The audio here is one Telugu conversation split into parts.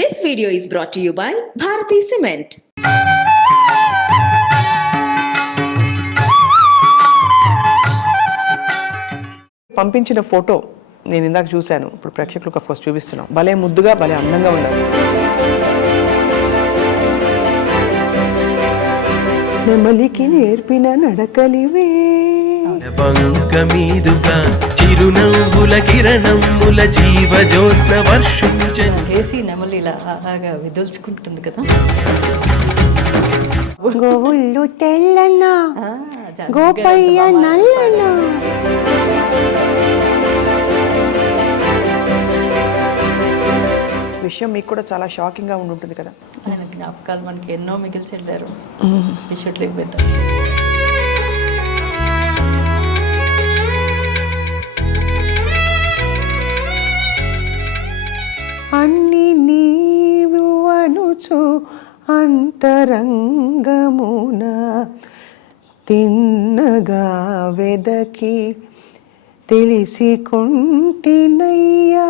This video is brought to you by Bharati Cement. పంపించిన ఫోటో నేను ఇందాక చూశాను. ఇప్పుడు ప్రేక్షకులకు ఆఫ్ కోర్స్ చూపిస్తున్నాం. భలే ముద్దుగా భలే అందంగా ఉన్నారు. నెమలికి నేర్పిన నడకలివే మీదుగా చిరునవ్వుల కిరణముల జీవజోత్స్న చేసి నెమలి ఇలా అలాగా విదుల్చుకుంటుంది కదా. గోవుళ్ళు తెల్లనా గోపయ్య నల్లనా. విషయం మీకు కూడా చాలా షాకింగ్గా ఉంటుంది కదా. ఆయన జ్ఞాపకాలు మనకి ఎన్నో మిగిల్చి వెళ్ళారు. విషుట్లేక పెట్టారు. అన్ని నీవు అనుచు అంతరంగమున తిన్నగా వెదకి తెలిసి కొంటినయ్యా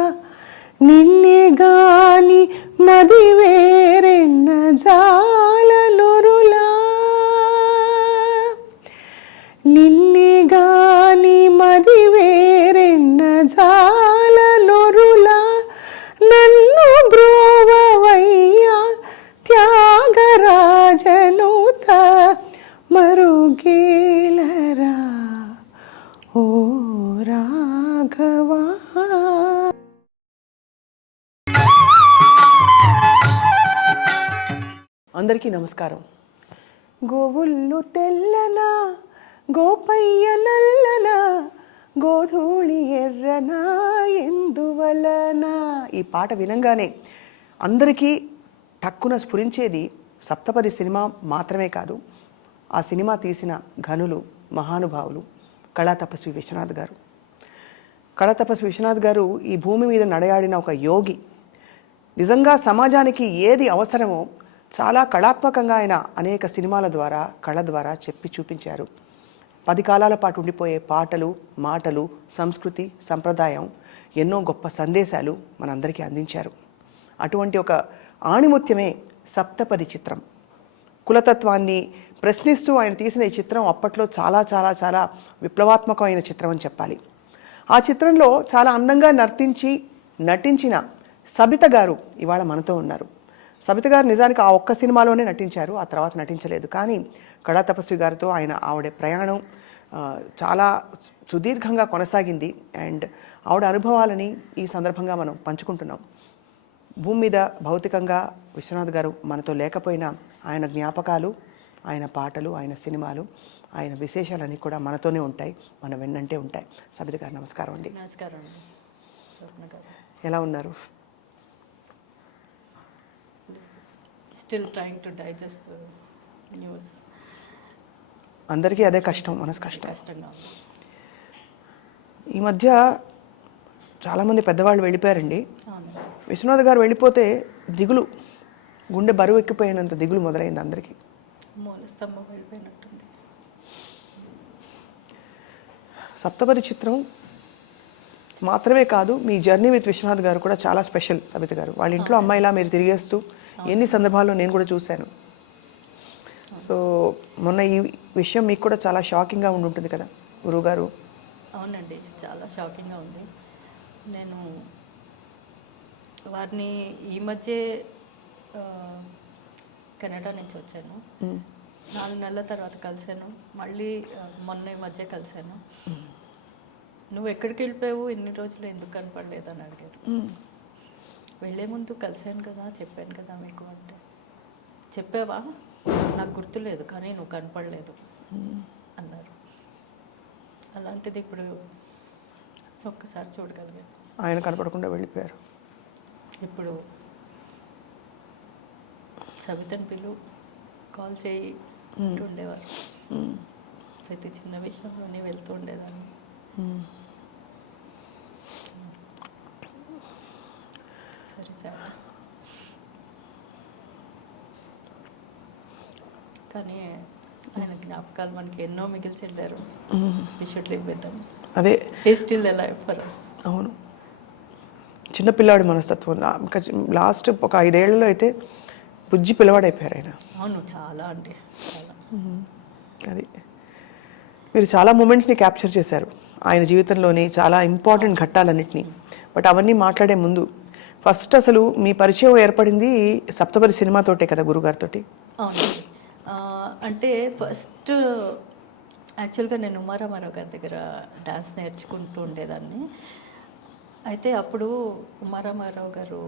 నిన్నే గాని మది వేరెన్న జాలనురులా నిన్నే గాని మది వేరెన్న జాలనురులా నన్ను బ్రోవయ్యా త్యాగరాజనుత మరుగేలరా ఓ రాఘవా. అందరికీ నమస్కారం. గోవుళ్ళు తెల్లనా గోపయ్య నల్లనా గోధూళి ఎర్రనా ఎందువలనా. ఈ పాట వినంగానే అందరికీ టక్కున స్ఫురించేది సప్తపది సినిమా మాత్రమే కాదు, ఆ సినిమా తీసిన ఘనులు మహానుభావులు కళాతపస్వి విశ్వనాథ్ గారు. కళాతపస్వి విశ్వనాథ్ గారు ఈ భూమి మీద నడయాడిన ఒక యోగి. నిజంగా సమాజానికి ఏది అవసరమో చాలా కళాత్మకంగా ఆయన అనేక సినిమాల ద్వారా కళ ద్వారా చెప్పి చూపించారు. 10 కాలాల పాటు ఉండిపోయే పాటలు మాటలు సంస్కృతి సంప్రదాయం ఎన్నో గొప్ప సందేశాలు మనందరికీ అందించారు. అటువంటి ఒక ఆణిముత్యమే సప్తపది చిత్రం. కులతత్వాన్ని ప్రశ్నిస్తూ ఆయన తీసిన ఈ చిత్రం అప్పట్లో చాలా చాలా చాలా విప్లవాత్మకమైన చిత్రం అని చెప్పాలి. ఆ చిత్రంలో చాలా అందంగా నటించిన సబిత గారు ఇవాళ మనతో ఉన్నారు. సబిత గారు నిజానికి ఆ ఒక్క సినిమాలోనే నటించారు, ఆ తర్వాత నటించలేదు. కానీ కళాతపస్వి గారితో ఆవిడ ప్రయాణం చాలా సుదీర్ఘంగా కొనసాగింది. అండ్ ఆవిడ అనుభవాలని ఈ సందర్భంగా మనం పంచుకుంటున్నాం. భూమి మీద భౌతికంగా విశ్వనాథ్ గారు మనతో లేకపోయినా ఆయన జ్ఞాపకాలు, ఆయన పాటలు, ఆయన సినిమాలు, ఆయన విశేషాలన్నీ కూడా మనతోనే ఉంటాయి, మన వెన్నంటే ఉంటాయి. సబిత గారు నమస్కారం అండి. నమస్కారం. ఎలా ఉన్నారు? Still trying to digest the news. అందరికీ అదే కష్టం, మనసు కష్టంగా. ఈ మధ్య చాలామంది పెద్దవాళ్ళు వెళ్ళిపోయారండి. విశ్వనాథ్ గారు వెళ్ళిపోతే దిగులు, గుండె బరువు ఎక్కిపోయినంత దిగులు మొదలైంది అందరికీ. మూలస్తంభం వెళ్ళిపోయినట్టుంది. సప్తపది చిత్రం మాత్రమే కాదు, మీ జర్నీ విత్ విశ్వనాథ్ గారు కూడా చాలా స్పెషల్. సబిత గారు వాళ్ళ ఇంట్లో అమ్మాయిలా మీరు తిరిగేస్తూ ఎన్ని సందర్భాల్లో నేను కూడా చూశాను. సో మొన్న ఈ విషయం మీకు కూడా చాలా షాకింగ్గా ఉంటుంది కదా గురువుగారు. అవునండి, చాలా షాకింగ్గా ఉంది. నేను వారిని ఈ మధ్య కెనడా నుంచి వచ్చాను. 4 నెలల తర్వాత కలిశాను. మళ్ళీ మొన్న ఈ మధ్య కలిశాను. నువ్వు ఎక్కడికి వెళ్ళిపోయావు, ఎన్ని రోజులు ఎందుకు కనపడలేదు అని అడిగారు. వెళ్ళే ముందు కలిశాను కదా, చెప్పాను కదా మీకు అంటే, చెప్పావా నాకు గుర్తులేదు కానీ నువ్వు కనపడలేదు అన్నారు. అలాంటిది ఇప్పుడు ఒక్కసారి చూడగలిగాను. ఆయన కనపడకుండా వెళ్ళిపోయారు. ఇప్పుడు సబితని పిల్లు కాల్ చేయి ఉండేవారు. ప్రతి చిన్న విషయంలోనే వెళ్తూ ఉండేదాన్ని. సరే సార్. కానీ ఆయన జ్ఞాపకాలు మనకి ఎన్నో మిగిల్చి వెళ్ళారు. విషుట్లేక పెట్టాము. అదే he still alive for us. అవును. చిన్నపిల్లాడి మనస్తత్వం. లాస్ట్ ఒక 5 ఏళ్లలో అయితే బుజ్జి పిల్లవాడైపోయారు ఆయన. అవును, చాలా అంటే చాలా. అది మీరు చాలా మూమెంట్స్ని క్యాప్చర్ చేశారు ఆయన జీవితంలోని చాలా ఇంపార్టెంట్ ఘట్టాలన్నింటినీ. బట్ అవన్నీ మాట్లాడే ముందు ఫస్ట్ అసలు మీ పరిచయం ఏర్పడింది సప్తపది సినిమాతోటే కదా, గురుగారితోటి? అవును. అంటే ఫస్ట్ యాక్చువల్గా నేను ఉమారామారావు గారి దగ్గర డాన్స్ నేర్చుకుంటూ ఉండేదాన్ని. అయితే అప్పుడు ఉమారామారావు గారు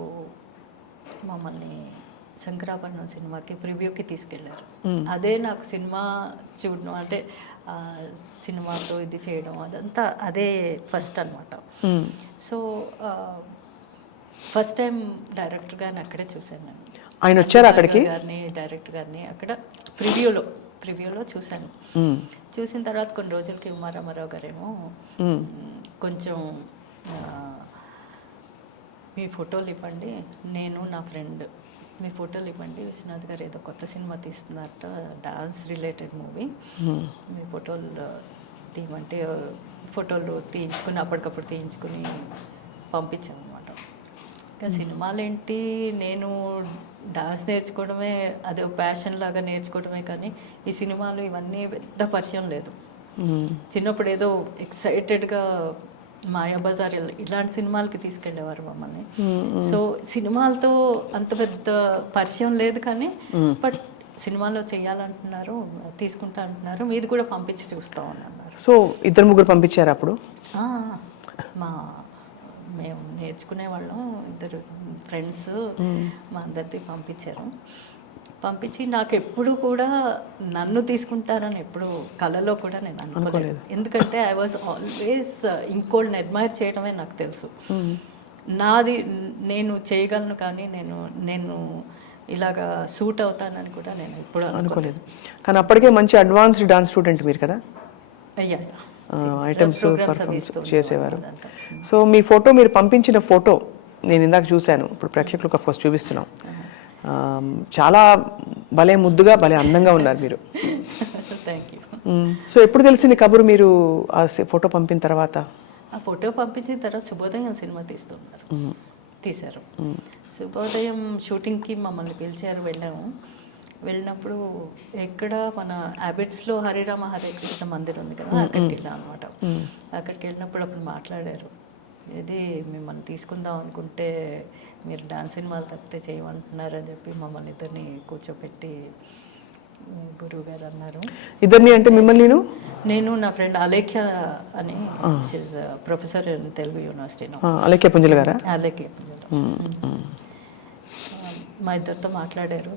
మమ్మల్ని శంకరాభరణం సినిమాకి ప్రివ్యూకి తీసుకెళ్ళారు. అదే నాకు సినిమా చూడడం అంటే సినిమాతో ఇది చేయడం అదంతా అదే ఫస్ట్ అనమాట. సో ఫస్ట్ టైం డైరెక్టర్ గారిని అక్కడే చూశాను నేను. ఆయన వచ్చారు అక్కడికి? డైరెక్టర్ గారిని అక్కడ ప్రివ్యూలో చూశాను. చూసిన తర్వాత కొన్ని రోజులకి ఉమారామారావు గారేమో కొంచెం మీ ఫోటోలు ఇవ్వండి, నేను నా ఫ్రెండ్ మీ ఫోటోలు ఇవ్వండి, విశ్వనాథ్ గారు ఏదో కొత్త సినిమా తీస్తున్నారట, డాన్స్ రిలేటెడ్ మూవీ, మీ ఫోటోలు తీయమంటే ఫోటోలు తీయించుకుని అప్పటికప్పుడు తీయించుకుని పంపించాను అనమాట. ఇంకా సినిమాలు ఏంటి, నేను డాన్స్ నేర్చుకోవడమే అదే ప్యాషన్ లాగా నేర్చుకోవడమే, కానీ ఈ సినిమాలు ఇవన్నీ పెద్ద పరిచయం లేదు. చిన్నప్పుడు ఏదో ఎక్సైటెడ్గా మాయాబజార్ ఇలాంటి సినిమాలకి తీసుకెళ్ళేవారు మమ్మల్ని. సో సినిమాలతో అంత పెద్ద పరిచయం లేదు, కానీ బట్ సినిమాలో చెయ్యాలంటున్నారు, తీసుకుంటా అంటున్నారు, మీది కూడా పంపించి చూస్తామని అన్నారు. సో 2-3 పంపించారు అప్పుడు? మేము నేర్చుకునే వాళ్ళం 2 ఫ్రెండ్స్ మా అందరికీ పంపించారు. పంపించి నాకు ఎప్పుడు కూడా నన్ను తీసుకుంటారని ఎప్పుడు కళలో కూడా నేను అనుకోలేదు. ఎందుకంటే ఐ వాజ్ ఆల్వేస్ ఇంకోళ్ళని అడ్మైర్ చేయడమే నాకు తెలుసు. నాది నేను చేయగలను, కానీ నేను ఇలాగా సూట్ అవుతానని కూడా నేను ఎప్పుడు అనుకోలేదు. కానీ అప్పటికే మంచి అడ్వాన్స్డ్ డాన్స్ స్టూడెంట్ మీరు కదా? అయ్యా, ఐటమ్స్ పర్ఫార్మెన్స్ చేసేవారు. సో మీ ఫోటో, మీరు పంపించిన ఫోటో నేను ఇందాక చూశాను, ఇప్పుడు ప్రేక్షకులకు ఆఫ్ కోర్స్ చూపిస్తున్నాం. చాలా భలే ముద్దుగా భలే అందంగా ఉన్నారు మీరు. Thank you. సో ఎప్పుడు తెలిసింది కబురు మీరు ఆ ఫోటో పంపిన తర్వాత? ఆ ఫోటో పంపించిన తర్వాత శుభోదయం సినిమా తీశారు. శుభోదయం షూటింగ్కి మమ్మల్ని పిలిచారు, వెళ్ళినప్పుడు ఎక్కడ మన హ్యాబిట్స్లో హరిరామ హరే కృష్ణ మందిర్ ఉంది కదా, అక్కడికి వెళ్ళాం అనమాట. అక్కడికి వెళ్ళినప్పుడు అప్పుడు మాట్లాడారు, ఇది మిమ్మల్ని తీసుకుందాం అనుకుంటే మీరు డాన్స్ సినిమాలు తప్పితే చేయమంటున్నారని చెప్పి మమ్మల్ని ఇద్దరిని కూర్చోపెట్టి గురువు గారు అన్నారు. ఇద్దరిని అంటే మిమ్మల్ని? నేను నా ఫ్రెండ్ అలేఖ్య అని, ప్రొఫెసర్ తెలుగు యూనివర్సిటీలో. అలేఖ్య పుంజల గారా? అలేఖ్య పుంజల. మా ఇద్దరితో మాట్లాడారు.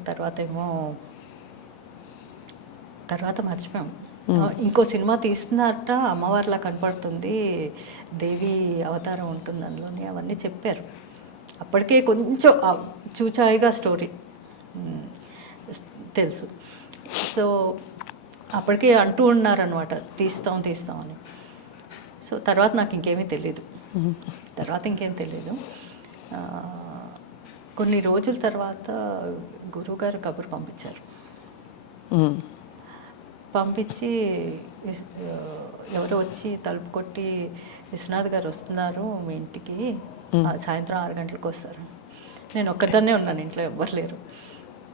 తర్వాత మర్చిపోయాం. ఇంకో సినిమా తీస్తున్నారట, అమ్మవారిలా కనపడుతుంది, దేవి అవతారం ఉంటుంది అందులోని, అవన్నీ చెప్పారు. అప్పటికే కొంచెం చూచాయిగా స్టోరీ తెలుసు. సో అప్పటికే అంటూ ఉన్నారనమాట, తీస్తాం అని. సో తర్వాత నాకు ఇంకేం తెలీదు. కొన్ని రోజుల తర్వాత గురువుగారు కబురు పంపించారు. పంపించి ఎవరో వచ్చి తలుపు కొట్టి, విశ్వనాథ్ గారు వస్తున్నారు మీ ఇంటికి, సాయంత్రం 6 గంటలకు వస్తారు. నేను ఒక్కదాన్నే ఉన్నాను, ఇంట్లో ఎవ్వరు లేరు.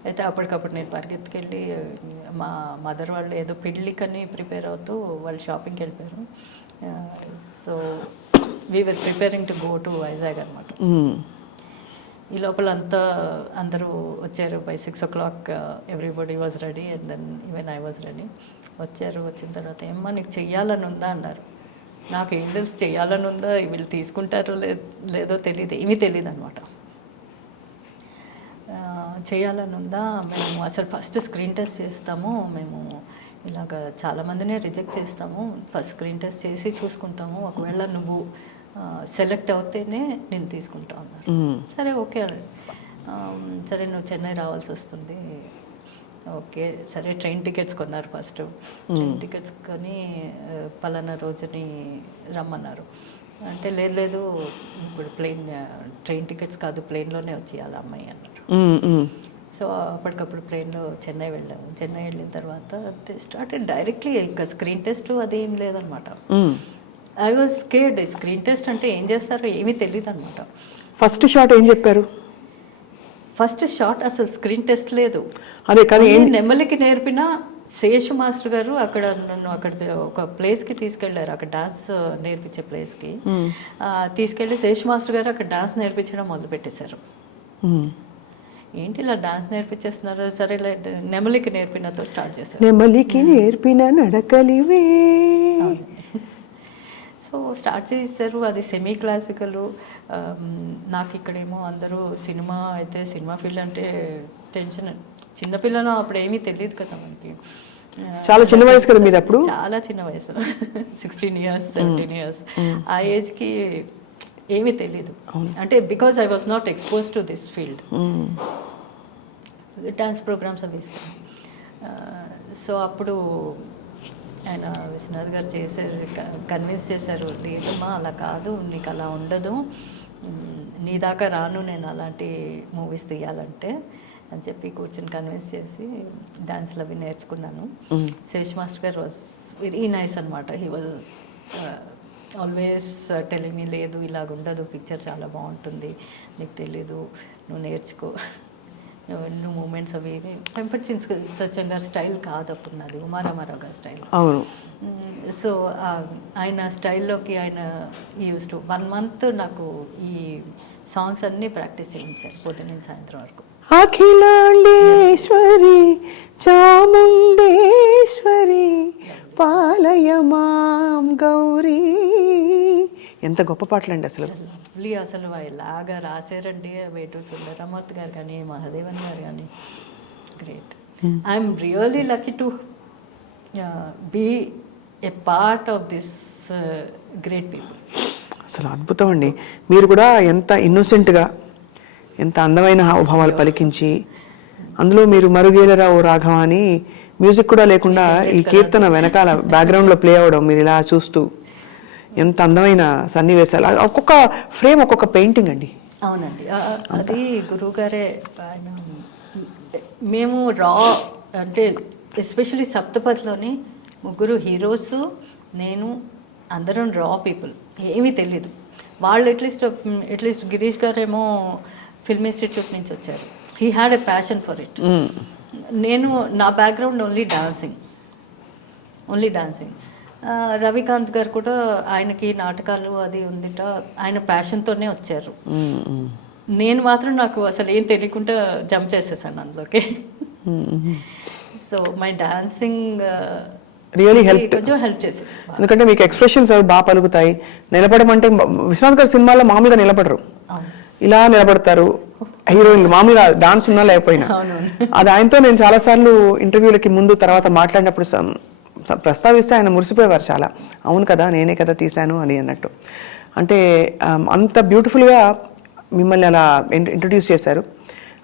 అయితే అప్పటికప్పుడు నేను పరిగెత్తుకెళ్ళి, మా మదర్ వాళ్ళు ఏదో పెళ్ళికని ప్రిపేర్ అవుతూ వాళ్ళు షాపింగ్కి వెళ్ళిపోయారు. So we were preparing to go to Vizag అనమాట. ఈ లోపల అందరూ వచ్చారు. By 6 o'clock everybody was ready, and then even I was ready. వచ్చిన తర్వాత ఏమ్మా నీకు చెయ్యాలని ఉందా అన్నారు. నాకు ఏం తెలుసు చెయ్యాలని ఉందా, వీళ్ళు తీసుకుంటారో లేదో తెలియదు, ఏమీ తెలియదు అనమాట. చేయాలని ఉందా, మేము అసలు ఫస్ట్ స్క్రీన్ టెస్ట్ చేస్తాము, మేము ఇలాగ చాలామందినే రిజెక్ట్ చేస్తాము, ఫస్ట్ స్క్రీన్ టెస్ట్ చేసి చూసుకుంటాము, ఒకవేళ నువ్వు సెలెక్ట్ అవుతేనే నేను తీసుకుంటా అన్నారు. సరే ఓకే, సరే నువ్వు చెన్నై రావాల్సి వస్తుంది, ఓకే సరే. ట్రైన్ టికెట్స్ కొన్నారు. ఫస్ట్ ట్రైన్ టికెట్స్ కొని పలానా రోజుని రమ్మన్నారు. అంటే లేదు ఇప్పుడు ట్రైన్ టికెట్స్ కాదు, ప్లేన్లోనే వచ్చేయాలి అమ్మాయి అన్నారు. సో అప్పటికప్పుడు ప్లేన్లో చెన్నై వెళ్ళాము. చెన్నై వెళ్ళిన తర్వాత స్టార్టెడ్ డైరెక్ట్లీ, ఇంకా స్క్రీన్ టెస్ట్ అదేం లేదనమాట. I was scared. Screen test అంటే ఏం చేస్తారో ఏమీ తెలియదు అనమాట. ఫస్ట్ షాట్ ఏం చెప్పారు? ఫస్ట్ షాట్ అసలు స్క్రీన్ టెస్ట్ లేదు. అదే కానీ నెమ్మలికి నేర్పిన శేషు మాస్టర్ గారు అక్కడ నన్ను అక్కడ ఒక ప్లేస్కి తీసుకెళ్లారు, అక్కడ డాన్స్ నేర్పించే ప్లేస్కి తీసుకెళ్ళి శేషు మాస్టర్ గారు అక్కడ డాన్స్ నేర్పించడం మొదలు పెట్టేశారు. ఏంటి ఇలా డాన్స్ నేర్పించేస్తున్నారు, సరే నెమలికి నేర్పినతో స్టార్ట్ చేశారు. నెమలికి నేర్పిన నడకలివే. సో స్టార్ట్ చేశారు. అది సెమీ క్లాసికల్. నాకు ఇక్కడేమో అందరూ సినిమా అయితే సినిమా ఫీల్డ్ అంటే టెన్షన్. చిన్నపిల్లను అప్పుడు ఏమీ తెలియదు కదా మనకి, చాలా చిన్న వయసు కదా మీరు అప్పుడు? చాలా చిన్న వయసు, 16 years 17 years. ఆ ఏజ్కి ఏమీ తెలీదు. అంటే because I was not expose to this field. Dance programs అవి ఇస్తాం. సో అప్పుడు ఆయన విశ్వనాథ్ గారు చేశారు, కన్విన్స్ చేశారు, లేదమ్మా అలా కాదు, నీకు అలా ఉండదు, నీ దాకా రాను నేను అలాంటి మూవీస్ తీయాలంటే అని చెప్పి కూర్చొని కన్విన్స్ చేసి డాన్స్లు అవి నేర్చుకున్నాను. శేష్ మాస్టర్ గారు వాజ్ వెరీ నైస్ అనమాట. He was always telling me, లేదు ఇలాగ ఉండదు, పిక్చర్ చాలా బాగుంటుంది, నీకు తెలీదు, నువ్వు నేర్చుకో, నువ్వు మూమెంట్స్ అవి వెంపటి సత్యం గారి స్టైల్ కాదు అప్పుడు నాది, ఉమారామారావు గారి స్టైల్. అవును. సో ఆయన స్టైల్లోకి ఆయన యూస్ టు 1 month నాకు ఈ సాంగ్స్ అన్నీ ప్రాక్టీస్ చేయించారు పొద్దున్న సాయంత్రం వరకు. అఖిలాండేశ్వరి చాముండేశ్వరి పాలయమాం గౌరీ. ఎంత గొప్ప పాటలండి అసలు. అసలు ఇలాగా రాశారండి వేటూరు సుందరరామూర్తి గారు కానీ మహాదేవన్ గారు కానీ. Great. I'm really lucky to be a part of this great people. అసలు అద్భుతం అండి. మీరు కూడా ఎంత ఇన్నోసెంట్గా, ఎంత అందమైన హావభావాలు పలికించి, అందులో మీరు మరుగేలరా ఓ రాఘవ అని మ్యూజిక్ కూడా లేకుండా ఈ కీర్తన వెనకాల బ్యాక్గ్రౌండ్లో ప్లే అవ్వడం, మీరు ఇలా చూస్తూ ఎంత అందమైన సన్నివేశాలు. ఒక్కొక్క ఫ్రేమ్ ఒక్కొక్క పెయింటింగ్ అండి. అవునండి, అది గురువు గారే. ఆయన మేము రా అంటే ఎస్పెషలీ సప్తపదిలోని 3 హీరోస్, నేను, అందరం రా పీపుల్, ఏమీ తెలీదు. వాళ్ళు అట్లీస్ట్ గిరీష్ గారేమో ఫిల్మ్ ఇన్స్టిట్యూట్ నుంచి వచ్చారు. He had a passion for it. నేను నా బ్యాక్గ్రౌండ్ ఓన్లీ డాన్సింగ్. రవికాంత్ గారు కూడా ఆయనకి నాటకాలు అది ఉందిట, ఆయన ప్యాషన్తోనే వచ్చారు. నేను మాత్రం నాకు అసలు ఏం తెలియకుండా జంప్ చేసేసాను అందులోకి. So my dancing really help చేసి, ఎందుకంటే మీకు ఎక్స్ప్రెషన్స్ అవి బాగా పలుకుతాయి. నిలబడమంటే విశ్వనాథ్ గారి సినిమాల్లో మామూలుగా నిలబడరు, ఇలా నిలబడతారు హీరోయిన్లు, మామూలుగా డాన్స్ ఉన్నా లేకపోయినా. అది ఆయనతో నేను చాలాసార్లు ఇంటర్వ్యూలకి ముందు తర్వాత మాట్లాడినప్పుడు ప్రస్తావిస్తే ఆయన మురిసిపోయేవారు చాలా. అవును కదా, నేనే కదా తీశాను అని అన్నట్టు. అంటే అంత బ్యూటిఫుల్గా మిమ్మల్ని అలా ఇంట్రడ్యూస్ చేశారు.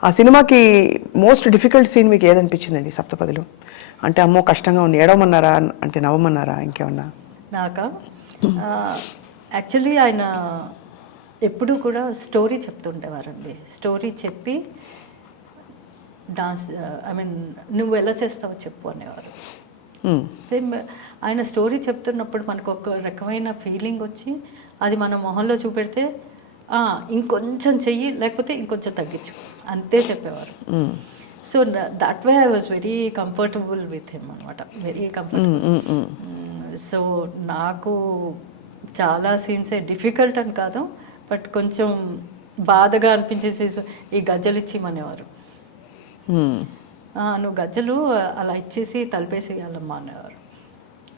ఆ సినిమాకి మోస్ట్ డిఫికల్ట్ సీన్ మీకు ఏదనిపించిందండి సప్తపదిలో? అంటే అమ్మో కష్టంగా ఉంది, ఏడవమన్నారా అంటే నవ్వమన్నారా ఇంకేమన్నా? నాకా యాక్చువల్లీ ఆయన ఎప్పుడూ కూడా స్టోరీ చెప్తుండేవారండి. స్టోరీ చెప్పి డాన్స్ నువ్వు ఎలా చేస్తావో చెప్పు అనేవారు. సేమ్ ఆయన స్టోరీ చెప్తున్నప్పుడు మనకు ఒక రకమైన ఫీలింగ్ వచ్చి అది మన మొహంలో చూపెడితే ఇంకొంచెం చెయ్యి, లేకపోతే ఇంకొంచెం తగ్గించు, అంతే చెప్పేవారు. So that way I was very comfortable with him అనమాట, వెరీ కంఫర్టబుల్. సో నాకు చాలా సీన్సే డిఫికల్ట్ అని కాదు, బట్ కొంచెం బాధగా అనిపించేసి ఈ గజ్జలు ఇచ్చిమనేవారు. నువ్వు గజ్జలు అలా ఇచ్చేసి తలిపేసేయాలమ్మా అనేవారు.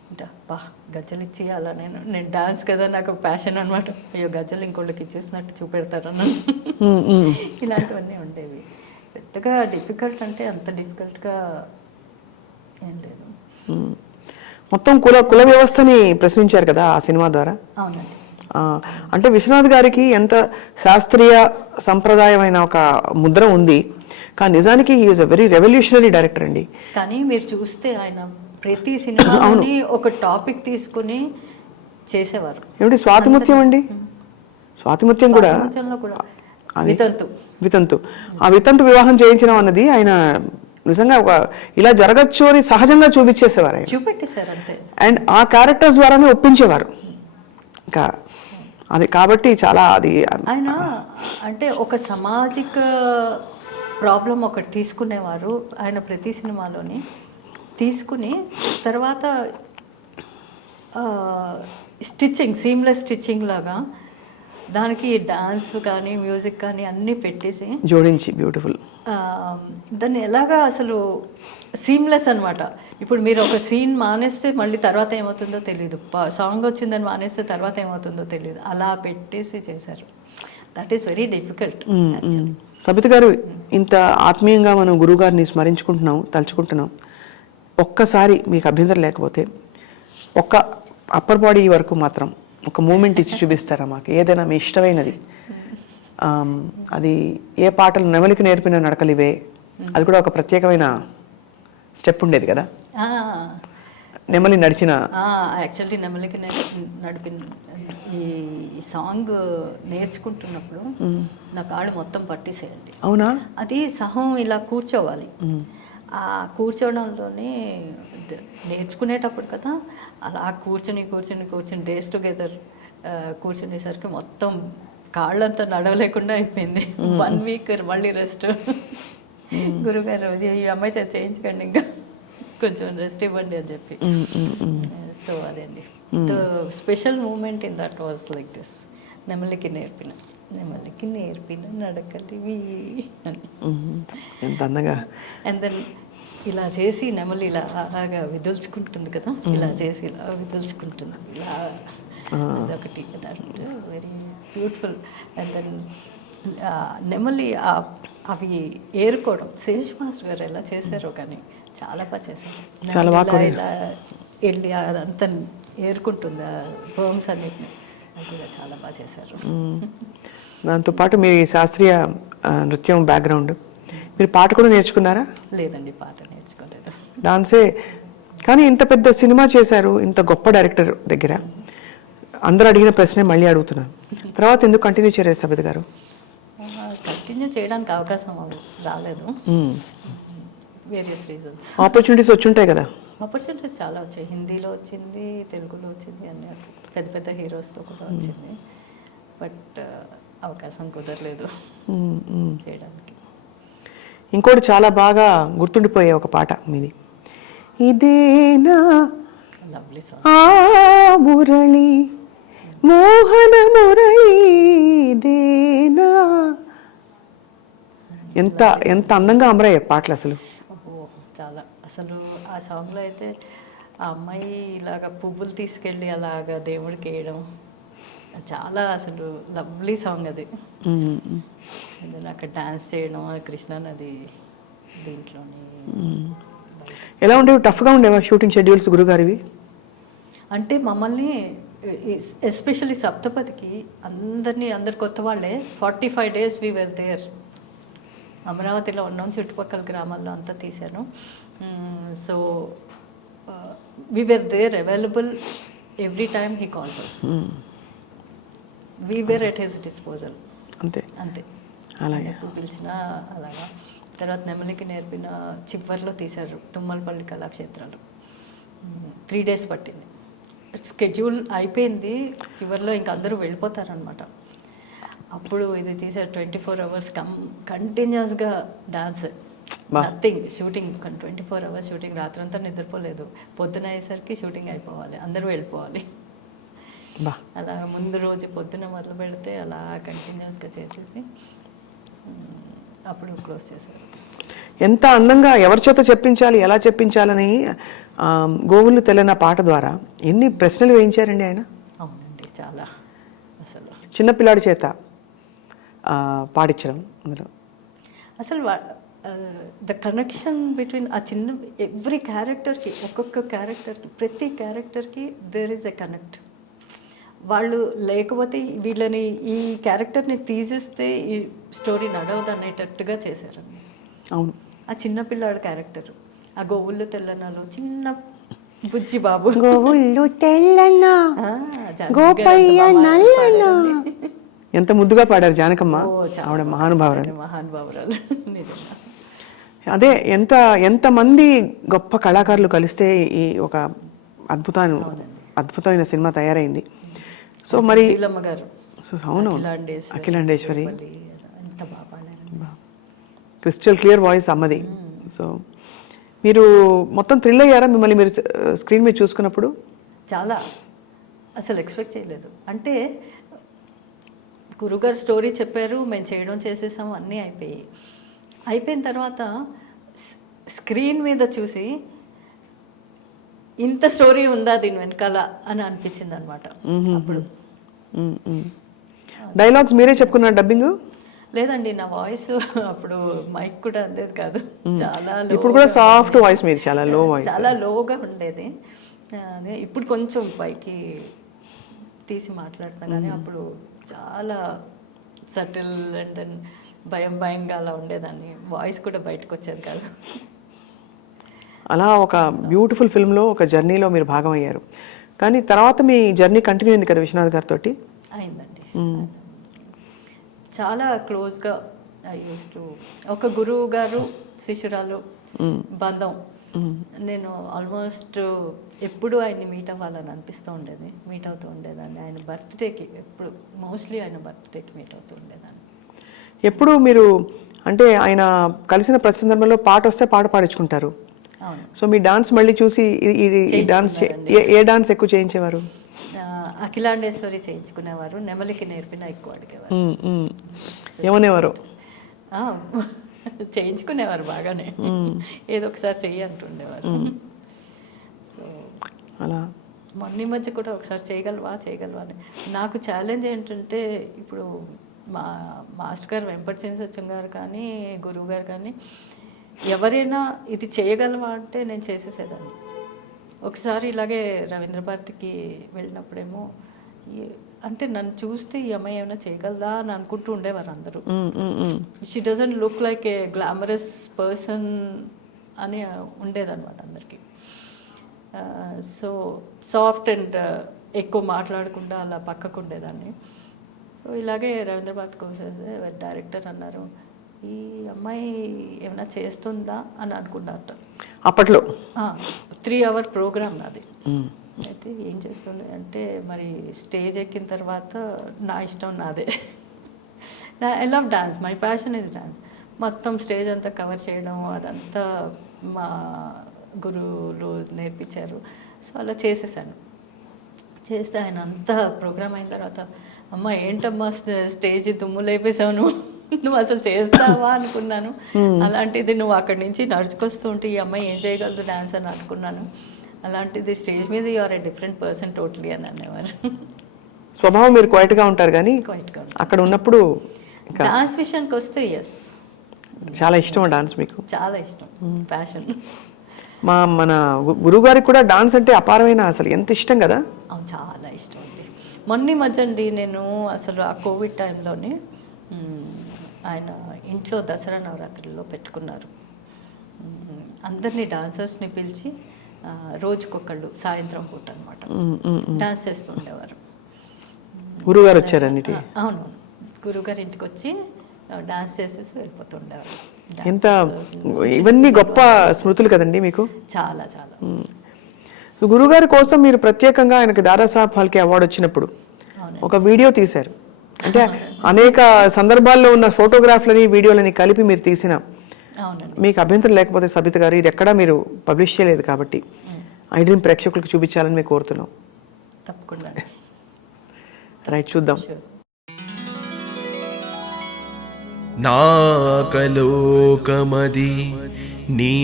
అంటే బా గజ్జలు ఇచ్చేయాలా, నేను డాన్స్ కదా నాకు ప్యాషన్ అనమాట. అయ్యో గజ్జలు ఇంకోళ్ళకి ఇచ్చేసినట్టు చూపెడతారన్న ఇలాంటివన్నీ ఉండేవి. పెద్దగా డిఫికల్ట్ అంటే అంత డిఫికల్ట్గా ఏం లేదు. మొత్తం కుల వ్యవస్థని ప్రశ్నించారు కదా ఆ సినిమా ద్వారా. అవునండి. అంటే విశ్వనాథ్ గారికి ఎంత శాస్త్రీయ సంప్రదాయమైన ఒక ముద్ర ఉంది, కానీ నిజానికి is a very revolutionary director అండి. కానీ మీరు చూస్తే ఆయన ప్రతి సినిమాని ఒక టాపిక్ తీసుకుని చేసేవారు. ఏమిటి స్వాతిముత్యం అండి, స్వాతిముత్యం కూడా వితంతు, ఆ వితంతు వివాహం చేయించడం అన్నది ఆయన నిజంగా ఒక ఇలా జరగచ్చు అని సహజంగా చూపించేసేవారు ఆయన, చూపెట్టేశారు అంతే. అండ్ ఆ క్యారెక్టర్స్ ద్వారానే ఒప్పించేవారు. ఇంకా అది కాబట్టి చాలా అది ఆయన అంటే ఒక సామాజిక ప్రాబ్లం ఒకటి తీసుకునేవారు ఆయన ప్రతి సినిమాలోని తీసుకుని తర్వాత స్టిచ్చింగ్ సీమ్లెస్ స్టిచ్చింగ్ లాగా దానికి డాన్స్ కానీ మ్యూజిక్ కానీ అన్నీ పెట్టేసి జోడించి బ్యూటిఫుల్ దాన్ని ఎలాగా అసలు సీమ్లెస్ అనమాట. ఇప్పుడు మీరు ఒక సీన్ మానేస్తే మళ్ళీ తర్వాత ఏమవుతుందో తెలియదు, సాంగ్ వచ్చిందని మానేస్తే తర్వాత ఏమవుతుందో తెలియదు, అలా పెట్టేసి చేశారు. That is very difficult. Sabitha గారు, ఇంత ఆత్మీయంగా మనం గురువుగారిని స్మరించుకుంటున్నాం, తలుచుకుంటున్నాం. ఒక్కసారి మీకు అభ్యంతరం లేకపోతే ఒక్క అప్పర్ బాడీ వరకు మాత్రం ఒక మూమెంట్ ఇచ్చి చూపిస్తారా మాకు, ఏదైనా మీ ఇష్టమైనది? అది ఏ పాటలు? నెమలికి నేర్పిన నడకలివే, అది కూడా ఒక ప్రత్యేకమైన స్టెప్ ఉండేది కదా, నెమలి నడిచిన. యాక్చువల్లీ నెమలికి నడిపిన ఈ సాంగ్ నేర్చుకుంటున్నప్పుడు నా కాళ్ళు మొత్తం పట్టేసేయండి. అవునా? అది సహం ఇలా కూర్చోవాలి. ఆ కూర్చోవడంలోనే నేర్చుకునేటప్పుడు కదా, అలా కూర్చుని కూర్చుని కూర్చుని డేస్ టుగెదర్ కూర్చునేసరికి మొత్తం కాళ్ళంతా నడవలేకుండా అయిపోయింది. 1 వీక్ మళ్ళీ రెస్ట్. గురుగారు ఈ అమ్మాయి చేయించకండి, ఇంకా కొంచెం రెస్ట్ ఇవ్వండి అని చెప్పి. సో అదండి the special moment in that was like this. నెమలికి నేర్పిన నడకలివి అని. ఎంత అందంగా. అండ్ దెన్ ఇలా చేసి నెమలి ఇలా అలాగా విదుల్చుకుంటుంది కదా, ఇలా చేసి ఇలా విదుల్చుకుంటుంది, ఇలా అదొకటి వెరీ బ్యూటిఫుల్. అండ్ దెన్ నెమలి అవి ఏరుకోవడం శేష్ మాస్టర్ గారు ఎలా చేశారో కానీ చాలా బాగా చేశారు. చాలా బాగా ఇలా వెళ్ళి అదంతా ఏరుకుంటుంది ఆ బర్మ్స్ అన్నిటిని, అది కూడా చాలా బాగా చేశారు. దాంతోపాటు మీ శాస్త్రీయ నృత్యం బ్యాక్గ్రౌండ్, మీరు పాట కూడా నేర్చుకున్నారా? లేదండి, పాట నేర్చుకోలేదు, డాన్సే. కానీ ఇంత పెద్ద సినిమా చేశారు, ఇంత గొప్ప డైరెక్టర్ దగ్గర. అందరూ అడిగిన ప్రశ్నే మళ్ళీ అడుగుతున్నాను, తర్వాత ఎందుకు కంటిన్యూ చేయలేదు సబిత గారు? కంటిన్యూ చేయడానికి అవకాశం రాలేదు, వేరియస్ రీజన్స్. ఆపర్చునిటీస్ వచ్చి ఉంటాయి కదా? ఆపర్చునిటీస్ చాలా వచ్చాయి. హిందీలో వచ్చింది, తెలుగులో వచ్చింది, అన్నీ వచ్చింది, పెద్ద పెద్ద హీరోస్తో కూడా వచ్చింది. బట్ అవకాశం కుదరలేదు చేయడానికి. ఇంకోటి చాలా బాగా గుర్తుండిపోయే ఒక పాట మీది, ఇదేనా లవ్లీ సాంగ్. ఆ మురళి మోహన మురళి ఇదేనా. ఎంత ఎంత అందంగా అమరాయి పాటలు అసలు. చాలా అసలు ఆ సాంగ్లో అయితే ఆ అమ్మాయి ఇలాగ పువ్వులు తీసుకెళ్ళి అలాగా దేవుడికి వేయడం చాలా అసలు లవ్లీ సాంగ్ అది. అక్కడ డాన్స్ చేయడం, కృష్ణ నది దీంట్లోని. ఎలా ఉండేవి? టఫ్గా ఉండేవా షూటింగ్ షెడ్యూల్స్ గురుగారివి? అంటే మమ్మల్ని ఎస్పెషల్లీ సప్తపదికి అందరు కొత్త వాళ్ళే 45 days వీ వెర్ దేర్. అమరావతిలో ఉన్నాం, చుట్టుపక్కల గ్రామాల్లో అంతా తీశాను. So we were there available every time he calls us. We were at his disposal. అంతే అంతే, అలాగే పిలిచిన అలాగా. తర్వాత నెమలికి నేర్పిన చివరిలో తీశారు తుమ్మలపల్లి కళాక్షేత్రాలు. 3 days పట్టింది. స్కెడ్యూల్ అయిపోయింది, చివరిలో ఇంకా అందరూ వెళ్ళిపోతారనమాట. అప్పుడు ఇది తీశారు 24 hours కంటిన్యూస్గా dance, nothing. Shooting 24 hours shooting, రాత్రంతా నిద్రపోలేదు. పొద్దున అయ్యేసరికి షూటింగ్ అయిపోవాలి, అందరూ వెళ్ళిపోవాలి. అలా ముందు రోజు పొద్దున మొదలు పెడితే అలా కంటిన్యూస్గా చేసేసి అప్పుడు క్లోజ్ చేశారు. ఎంత అందంగా ఎవరి చేత చెప్పించాలి, ఎలా చెప్పించాలని గోవులు తెల్లన పాట ద్వారా ఎన్ని ప్రశ్నలు వేయించారండి ఆయన. అవునండి, చాలా అసలు చిన్నపిల్లాడి చేత పాడించడం అందులో అసలు ద కనెక్షన్ బిట్వీన్ ఆ చిన్న ఎవ్రీ క్యారెక్టర్కి, ఒక్కొక్క క్యారెక్టర్కి, ప్రతి క్యారెక్టర్కి దేర్ ఈజ్ ఎ కనెక్ట్. వాళ్ళు లేకపోతే వీళ్ళని ఈ క్యారెక్టర్ని తీసేస్తే ఈ స్టోరీ నడవదు అనేటట్టుగా చేశారు. అవును, ఆ చిన్నపిల్లాడు క్యారెక్టర్, ఆ గోవుళ్ళు తెల్లనలో చిన్న బుజ్జి బాబు, గోవుళ్ళు తెల్లన గోపయ్య నల్లన, ఎంత ముద్దుగా పాడారు జానకమ్మ. ఆవిడ మహానుభావురాలు. నిజంగా అదే ఎంతమంది గొప్ప కళాకారులు కలిస్తే ఈ ఒక అద్భుతమైన సినిమా తయారైంది. సో మరి శీలమ్మ గారు సో అవును, అఖిలాండేశ్వరి ఎంత బాగా పాడారు. క్రిస్టల్ క్లియర్ వాయిస్ అమ్మది. సో మీరు మొత్తం థ్రిల్ అయ్యారా మిమ్మల్ని మీరు స్క్రీన్ మీద చూసుకున్నప్పుడు? చాలా, అసలు ఎక్స్పెక్ట్ చేయలేదు. అంటే గురుగారు స్టోరీ చెప్పారు, మేము చేయడం చేసేసాము, అన్నీ అయిపోయిన తర్వాత స్క్రీన్ మీద చూసి ఇంత స్టోరీ ఉందా దీని వెనకాల అని అనిపించింది అనమాట. అప్పుడు డైలాగ్స్ మీరే చెప్పుకున్నారు డబ్బింగ్? లేదండి, నా వాయిస్ అప్పుడు మైక్ కూడా అందేది కాదు, చాలా ఇప్పుడు కూడా సాఫ్ట్ వాయిస్, మీరు చాలా లో వాయిస్, చాలా లోగా ఉండేది. అదే ఇప్పుడు కొంచెం పైకి తీసి మాట్లాడతాను, కానీ అప్పుడు చాలా సటిల్ అండ్ దెన్ భయంగా అలా ఉండేదాన్ని. వాయిస్ కూడా బయటకు వచ్చేది కాదు. అలా ఒక బ్యూటిఫుల్ ఫిల్మ్లో, ఒక జర్నీలో మీరు భాగం అయ్యారు. కానీ తర్వాత మీ జర్నీ కంటిన్యూ అయింది కదా విశ్వనాథ్ గారితో? అయిందండి. చాలా క్లోజ్గా ఒక గురువు గారు శిష్యురాలు బంధం. నేను ఆల్మోస్ట్ ఎప్పుడు ఆయన్ని మీట్ అవ్వాలని అనిపిస్తూ ఉండేది, మీట్ అవుతూ ఉండేదాన్ని. ఆయన బర్త్డేకి ఎప్పుడు, మోస్ట్లీ ఆయన బర్త్డేకి మీట్ అవుతూ ఉండేదాన్ని. ఎప్పుడు మీరు అంటే ఆయన కలిసిన ప్రతి సందర్భంలో పాట వస్తే పాట పాడించుకుంటారు. సో మీ డాన్స్ మళ్ళీ చూసి ఈ డాన్స్ ఏ డాన్స్ ఎక్కువ చేయించేవారు? అఖిలాండేశ్వరి చేయించుకునేవారు, నెమలికి నేర్పిన ఎక్కువ అడిగేవారు. ఏమనేవారు? చేయించుకునేవారు బాగానే, ఏదో ఒకసారి చెయ్యి అంటుండేవారు. సో అలా మొన్న మధ్య కూడా ఒకసారి చేయగలవా అని. నాకు ఛాలెంజ్ ఏంటంటే, ఇప్పుడు మా మాస్టర్ గారు వెంపటి సత్యం గారు కానీ గురువు గారు కానీ ఎవరైనా ఇది చేయగలవా అంటే నేను చేసేసేదాన్ని. ఒకసారి ఇలాగే రవీంద్ర భారతికి వెళ్ళినప్పుడేమో అంటే నన్ను చూస్తే ఈ అమ్మాయి ఏమైనా చేయగలదా అని అనుకుంటూ ఉండేవారు అందరూ. She doesn't look like A glamorous person అని ఉండేదన్నమాట అందరికీ. సో సాఫ్ట్ అండ్ ఎక్కువ మాట్లాడకుండా అలా పక్కకు ఉండేదాన్ని. సో ఇలాగే రవీంద్ర భారతికి వచ్చేసి డైరెక్టర్ అన్నారు, ఈ అమ్మాయి ఏమైనా చేస్తుందా అని అనుకున్నారట అప్పట్లో. 3 hour ప్రోగ్రామ్ నాది. అయితే ఏం చేస్తుంది అంటే, మరి స్టేజ్ ఎక్కిన తర్వాత నా ఇష్టం నాదే. I love dance, my passion is dance. మొత్తం స్టేజ్ అంతా కవర్ చేయడం అదంతా మా గురువులు నేర్పించారు. సో అలా చేసేసాను. చేస్తే ఆయన అంతా ప్రోగ్రామ్ అయిన తర్వాత, అమ్మ ఏంటమ్మా స్టేజ్ దుమ్ము లేపేసావు, నువ్వు అసలు చేస్తావా అనుకున్నాను. అలాంటిది నువ్వు అక్కడి నుంచి నడుచుకొస్తూ ఉంటే ఈ అమ్మాయి ఏం చేయగలదు డాన్స్ అని అనుకున్నాను. అలాంటిది స్టేజ్ మీద you are a different person totally అని అనేవారు. స్వభావం మీరు క్వైట్గా ఉంటారు, కానీ అక్కడ ఉన్నప్పుడు డాన్స్ విషయానికి వస్తే ఎస్, చాలా ఇష్టం డాన్స్. మీకు చాలా ఇష్టం, ప్యాషన్. మన గురువు గారికి కూడా డాన్స్ అంటే అపారమైన, అసలు ఎంత ఇష్టం కదా. చాలా ఇష్టం అండి. మొన్న మధ్య అండి నేను అసలు ఆ కోవిడ్ టైంలోనే ఆయన ఇంట్లో దసరా నవరాత్రుల్లో పెట్టుకున్నారు. అందరినీ డాన్సర్స్ని పిలిచి రోజుకొకళ్ళు సాయంత్రం పూట అనమాట డాన్స్ చేస్తూ ఉండేవారు. గురువుగారు వచ్చారన్నిటి? అవును, గురువుగారు ఇంటికి వచ్చి డాన్స్ చేసేసి వెళ్ళిపోతుండేవారు. ఎంత ఇవన్నీ గొప్ప స్మృతులు కదండి మీకు. చాలా చాలా. గురువుగారి కోసం మీరు ప్రత్యేకంగా ఆయనకు దాదాసాహెబ్ ఫాల్కే అవార్డు వచ్చినప్పుడు ఒక వీడియో తీశారు. అంటే అనేక సందర్భాల్లో ఉన్న ఫోటోగ్రాఫ్లని వీడియోలని కలిపి మీరు తీసిన, మీకు అభ్యంతరం లేకపోతే సబిత గారు, ఇది ఎక్కడా మీరు పబ్లిష్ చేయలేదు కాబట్టి ఐ డ్రీమ్ ప్రేక్షకులకు చూపించాలని మేము కోరుతున్నాం. తప్పకుండా. రైట్, చూద్దాం. నాకలోకమది నీ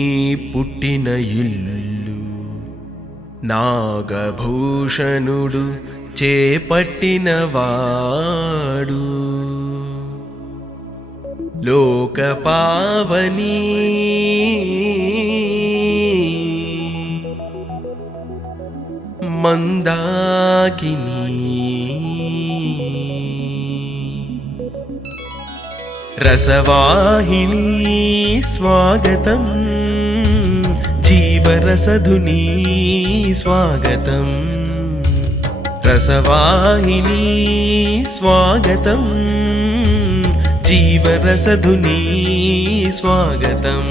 పుట్టిన ఇల్లు, నాగభూషణుడు చేపట్టిన వాడు, లోకపావని మందాకిని, రసవాహిని స్వాగతం, జీవరసధుని స్వాగతం, రసవాహిని స్వాగతం, జీవరసధుని స్వాగతం,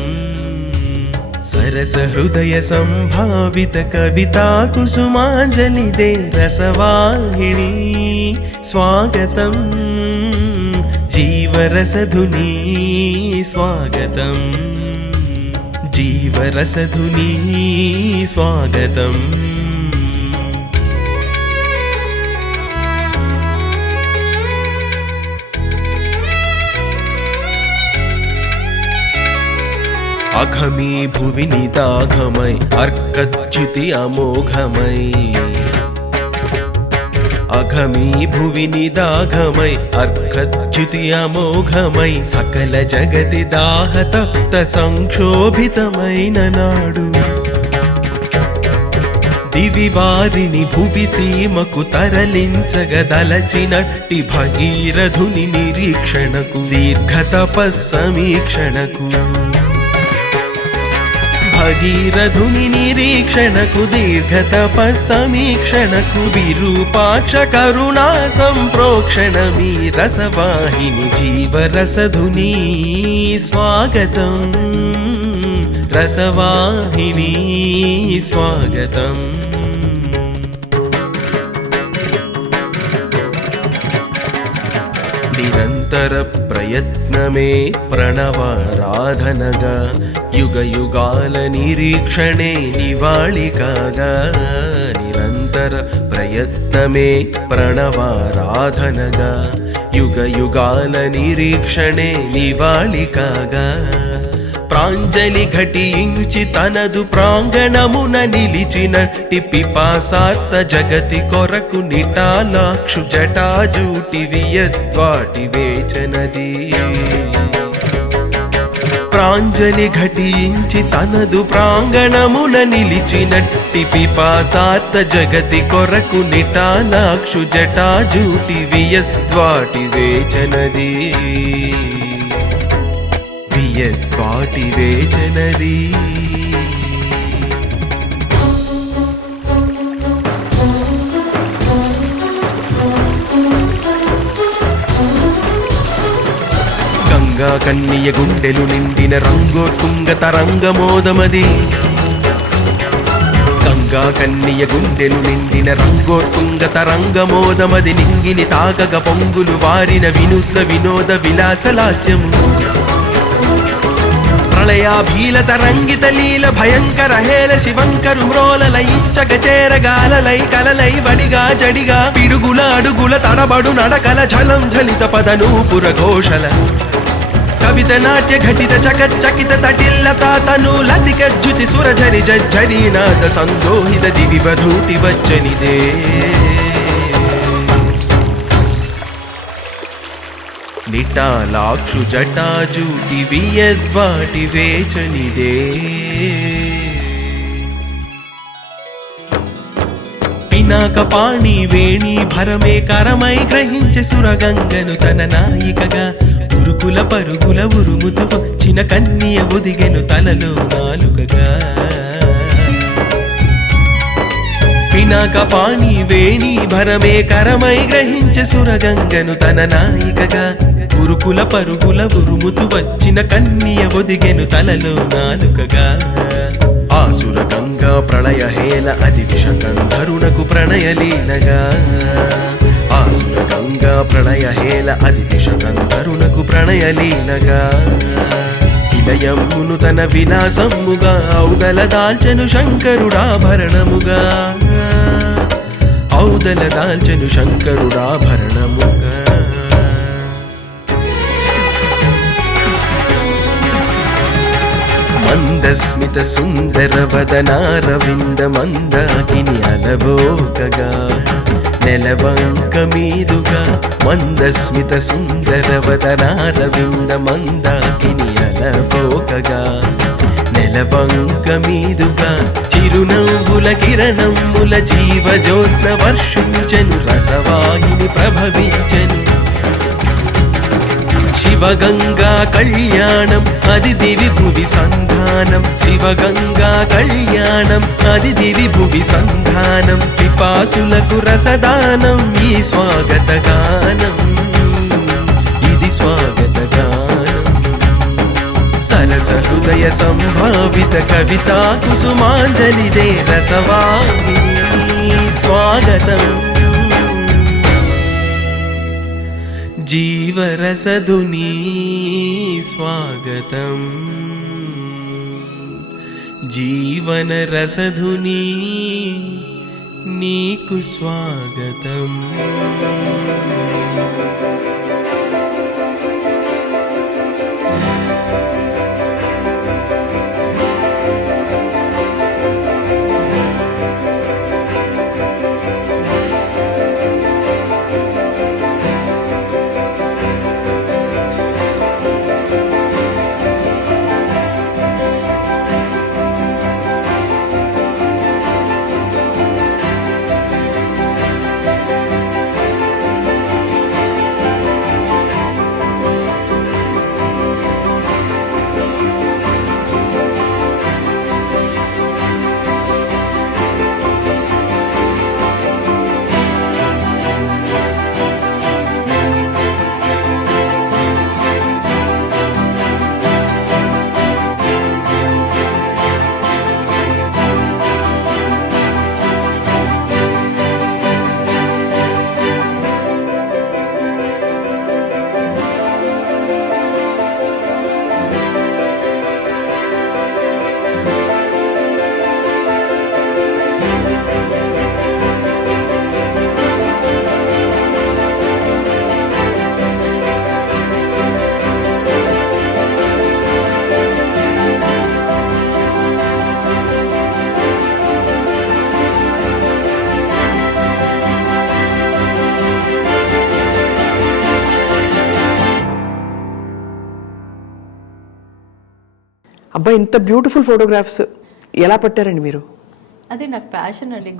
सरस हृदय संभावित कविता कुसुमांजलि दे रसवाहिनी स्वागतम् जीवरसधुनी स्वागतम् जीवरसधुनी स्वागतम् अघमी भुवि निदाघमय अर्कच्युति अमोघमय अघमी भुवि निदाघमय अर्कच्युति अमोघमय सकल जगति दाह तप्त संक्षोभितमैन नाडु दिवि वारिनि भुवि सीमकु तरलिंचगदलचिनट्टि भगीरथुनि निरीक्षणकु दीर्घतपस्समीक्षणकु भगीरथुनि निरीक्षणकु दीर्घतपस्समीक्षणकु विरूपाक्ष करुणा सम्प्रोक्षणमी रसवाहिनि जीवरसधुनी स्वागतम् रसवाहिनी स्वागतम् निरंतर प्रयत्न में प्रणवाराधनगा युग युगाल निरीक्षणे निवाळिकागा निरंतर प्रयत्न में प्रणवाराधनगा युग युगाल निरीक्षणे निवाळिकागा प्रांजलि घटिंचि तनदु प्रांगणमुन निलिचिनट्टि पिपासार्थ जगति कोरकु निटालाक्षु जटाजूटि वियद्वाटि वेचनदी प्रांजलि घटिंचि तनदु प्रांगणमुन निलिचिनट्टि पिपासार्थ जगति कोरकु निटालाक्षु जटाजूटि वियद्वाटि वेचनदी वियद्वाटि वेचनदी गंगा कन्निय गुंडेलु निंडिन रंगोत्तुंग तरंगमोदमदी गंगा कन्निय गुंडेलु निंडिन रंगोत्तुंग तरंगमोदमदी निंगिनि तागग पोंगुलु वारिन विनूत्न विनोद विलासलास्यमु प्रलयाभील तरंगित लील भयंकर हेल शिवंकरु म्रोललयिंचग चेरगाललై కలలై వడిగా జడిగా పిడుగుల అడుగుల తడబడు నడకల ఝలం ఝలిత పదనూపుర ఘోషల कवित नाट्य घटित चकचकित तटिल्लता तनूलतिक ज्युति सुरझरि जज्झरीनाद संदोहित दिवि वधूटि वच्चनिदे निटालाक्षु जटाजूटि वियद्वाटि वेचनिदे पिनाकपाणि वेणी भरमे करमै ग्रहिंचे सुरगंगनु तन नायिकगा ఉరుకుల పరుగుల ఉరుముతు వచ్చిన కన్నియ ఒదిగెను తలలో నాలుకగా పినాకపాణి వేణి భరమే కరమై గ్రహించే సురగంగను తన నాయికగా ఉరుకుల పరుగుల ఉరుముతు వచ్చిన కన్నియ ఒదిగెను తలలో నాలుకగా ఆసుర గంగా ప్రళయ హేల అతి విషకంధరునకు ప్రణయలీనగా ఆసుర గంగా ప్రళయ హేల అతి విషకంధరునకు ప్రణయలీనగా విలయమును తన విలాసముగా ఔదల దాల్చెను శంకరుడాభరణముగా ఔదల దాల్చెను శంకరుడాభరణముగా మందస్మిత సుందర వదనారవింద మందాకిని అలవోకగా నెలవంక మీదుగా మందస్మిత సుందర వదనారవింద మందాకిని అలవోకగా నెలవంక మీదుగా చిరునవ్వుల కిరణముల జీవజ్యోత్స్న వర్షించెను రసవాహిని ప్రభవించెను శివగంగా కళ్యాణం అది దివి భువి సంధానం శివగంగా కళ్యాణం అది దివి భువి సంధానం పిపాసులకు రసదానం ఈ స్వాగత గానం ఇది స్వాగత గానం సరస హృదయ సంభావిత కవితా కుసుమాంజలిదే రసవాహిని స్వాగతం జీవరసధుని స్వాగతం జీవన రసధుని నీకు స్వాగతం అబ్బాయి ఇంత బ్యూటిఫుల్ ఫోటోగ్రాఫ్స్ ఎలా పట్టారండి మీరు? అది నాకు ప్యాషన్ అండి.